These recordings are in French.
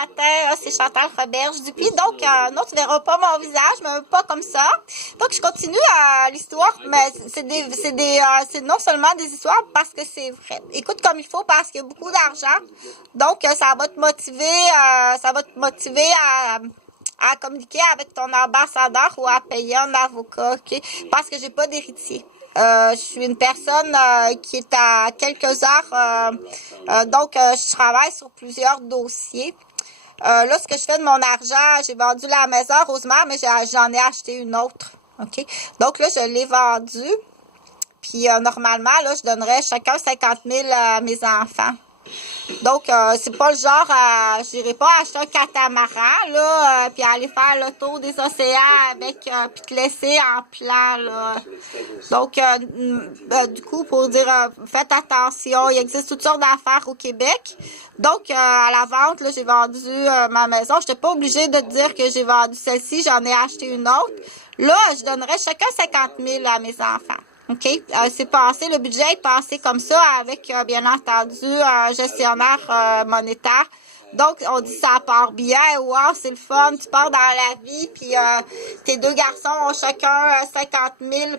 matin, c'est Chantal Roberge-Dupuis. Donc, non, tu verras pas mon visage, mais pas comme ça. Donc, je continue l'histoire, mais c'est non seulement des histoires parce que c'est vrai. Écoute comme il faut parce qu'il y a beaucoup d'argent. Donc, ça va te motiver à communiquer avec ton ambassadeur ou à payer un avocat, OK? Parce que j'ai pas d'héritier. Je suis une personne qui est à quelques heures, donc je travaille sur plusieurs dossiers. Là, ce que je fais de mon argent, j'ai vendu la maison à Rosemère, mais j'en ai acheté une autre, OK? Donc là, je l'ai vendue, puis normalement, là, je donnerais chacun 50 000 à mes enfants. Donc, c'est pas le genre je n'irai pas acheter un catamaran, là, puis aller faire le tour des océans avec, puis te laisser en plan, là. Donc, du coup, pour dire, faites attention, il existe toutes sortes d'affaires au Québec. Donc, à la vente, là, j'ai vendu ma maison. Je n'étais pas obligée de te dire que j'ai vendu celle-ci, j'en ai acheté une autre. Là, je donnerais chacun 50 000 à mes enfants. OK? C'est passé, le budget est passé comme ça avec, bien entendu, un gestionnaire monétaire. Donc, on dit ça part bien. Wow, c'est le fun. Tu pars dans la vie, puis tes deux garçons ont chacun 50 000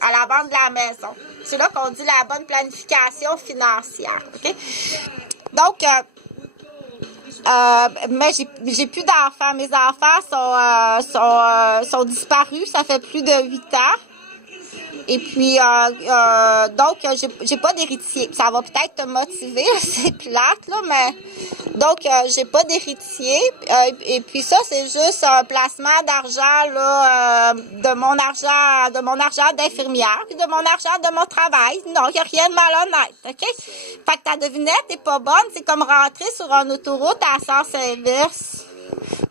à la vente de la maison. C'est là qu'on dit la bonne planification financière. OK? Donc, mais j'ai plus d'enfants. Mes enfants sont disparus. Ça fait plus de 8 ans. Et puis, donc, j'ai pas d'héritier. Ça va peut-être te motiver, c'est plate, là, mais... Donc, j'ai pas d'héritier. Et puis ça, c'est juste un placement d'argent, là, de mon argent d'infirmière, puis de mon argent de mon travail. Non, il n'y a rien de malhonnête, OK? Fait que ta devinette est pas bonne. C'est comme rentrer sur une autoroute à sens inverse.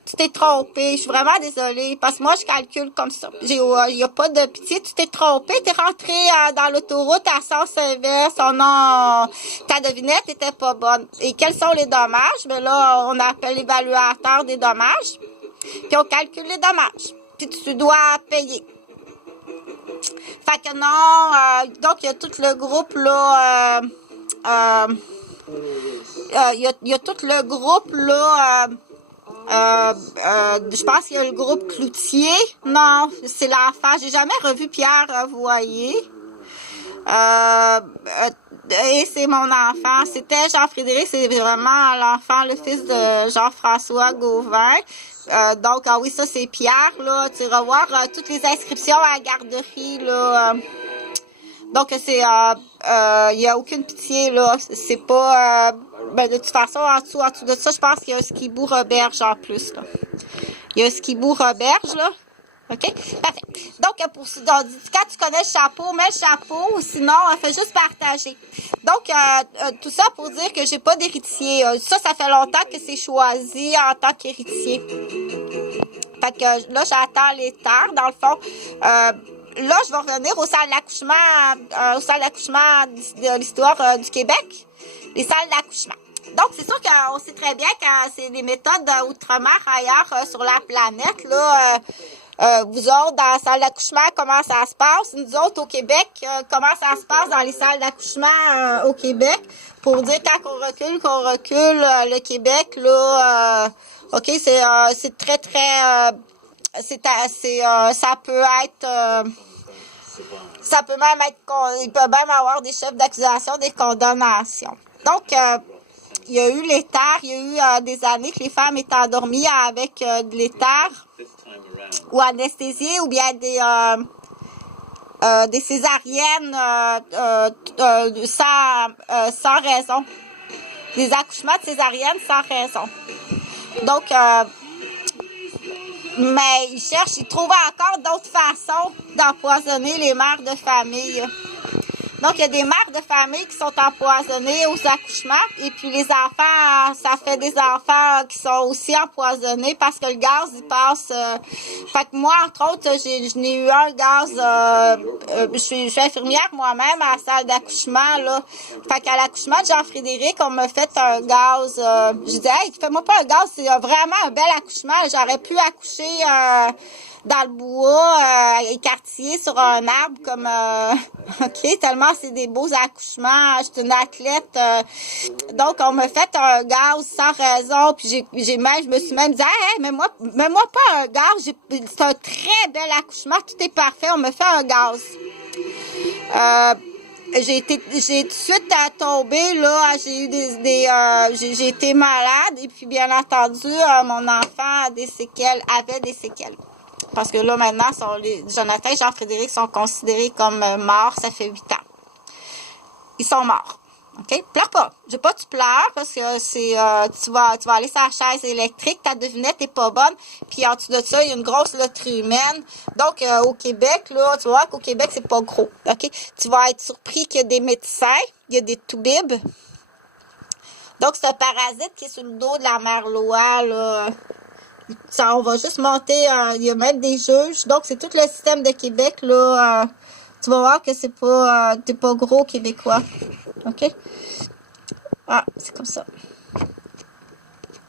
Tu t'es trompé, je suis vraiment désolée, parce que moi, je calcule comme ça. Il n'y a pas de pitié, tu t'es trompé, tu es rentré dans l'autoroute à sens inverse. Oh non, ta devinette était pas bonne. Et quels sont les dommages? Ben là, on appelle l'évaluateur des dommages, puis on calcule les dommages, puis tu dois payer. Fait que non, donc il y a tout le groupe, là, il y a tout le groupe, là, je pense qu'il y a le groupe Cloutier. Non, c'est l'enfant. J'ai jamais revu Pierre Voyer. Et c'est mon enfant. C'était Jean-Frédéric, c'est vraiment l'enfant, le fils de Jean-François Gauvin. Donc, ah oui, ça c'est Pierre, là. Tu vas voir toutes les inscriptions à la garderie, là. Donc, c'est, il y a aucune pitié, là. C'est pas, ben, de toute façon, en dessous de ça, je pense qu'il y a un skibou Roberge en plus, là. Il y a un skibou Roberge, là. OK? Parfait. Donc, quand tu connais le chapeau, mets le chapeau, sinon, fais juste partager. Donc, tout ça pour dire que j'ai pas d'héritier. Ça fait longtemps que c'est choisi en tant qu'héritier. Fait que là, j'attends les terres, dans le fond. Là, je vais revenir aux salles d'accouchement de l'histoire du Québec, les salles d'accouchement. Donc, c'est sûr qu'on sait très bien que c'est des méthodes outre-mer ailleurs sur la planète, là. Vous autres, dans la salle d'accouchement, comment ça se passe? Nous autres, au Québec, comment ça se passe dans les salles d'accouchement au Québec? Pour dire quand qu'on recule le Québec, là, OK, c'est très, très... ça peut être... ça peut même être... il peut même avoir des chefs d'accusation, des condamnations. Donc, il y a eu l'éther, il y a eu des années que les femmes étaient endormies avec de l'éther ou anesthésiées ou bien des césariennes sans raison. Des accouchements de césariennes sans raison. Donc, mais ils trouvent encore d'autres façons d'empoisonner les mères de famille. Donc, il y a des mères de famille qui sont empoisonnées aux accouchements. Et puis, les enfants, ça fait des enfants qui sont aussi empoisonnés parce que le gaz, il passe... fait que moi, entre autres, je n'ai eu un gaz... je suis infirmière moi-même à la salle d'accouchement, là. Fait qu'à l'accouchement de Jean-Frédéric, on m'a fait un gaz... je disais, hey, fais-moi pas un gaz, c'est vraiment un bel accouchement. J'aurais pu accoucher... dans le bois, écartillé sur un arbre comme OK, tellement c'est des beaux accouchements. Je suis une athlète. Donc, on m'a fait un gaz sans raison. Puis je me suis même dit, hey, mets-moi pas un gaz. C'est un très bel accouchement. Tout est parfait. On me fait un gaz. J'ai tout de suite tombé, là, j'ai eu j'ai été malade, et puis bien entendu, mon enfant avait des séquelles. Parce que là, maintenant, Jonathan et Jean-Frédéric sont considérés comme morts, ça fait 8 ans. Ils sont morts. OK? Pleure pas. Je veux pas que tu pleures parce que tu vas aller sur la chaise électrique, ta devinette est pas bonne, puis en dessous de ça, il y a une grosse loterie humaine. Donc, au Québec, là, tu vois qu'au Québec, c'est pas gros. OK? Tu vas être surpris qu'il y a des médecins, il y a des toubibs. Donc, c'est un parasite qui est sur le dos de la mère Loi, là. Ça, on va juste monter, il y a même des juges. Donc, c'est tout le système de Québec, là. Tu vas voir que t'es pas gros québécois. OK? Ah, c'est comme ça.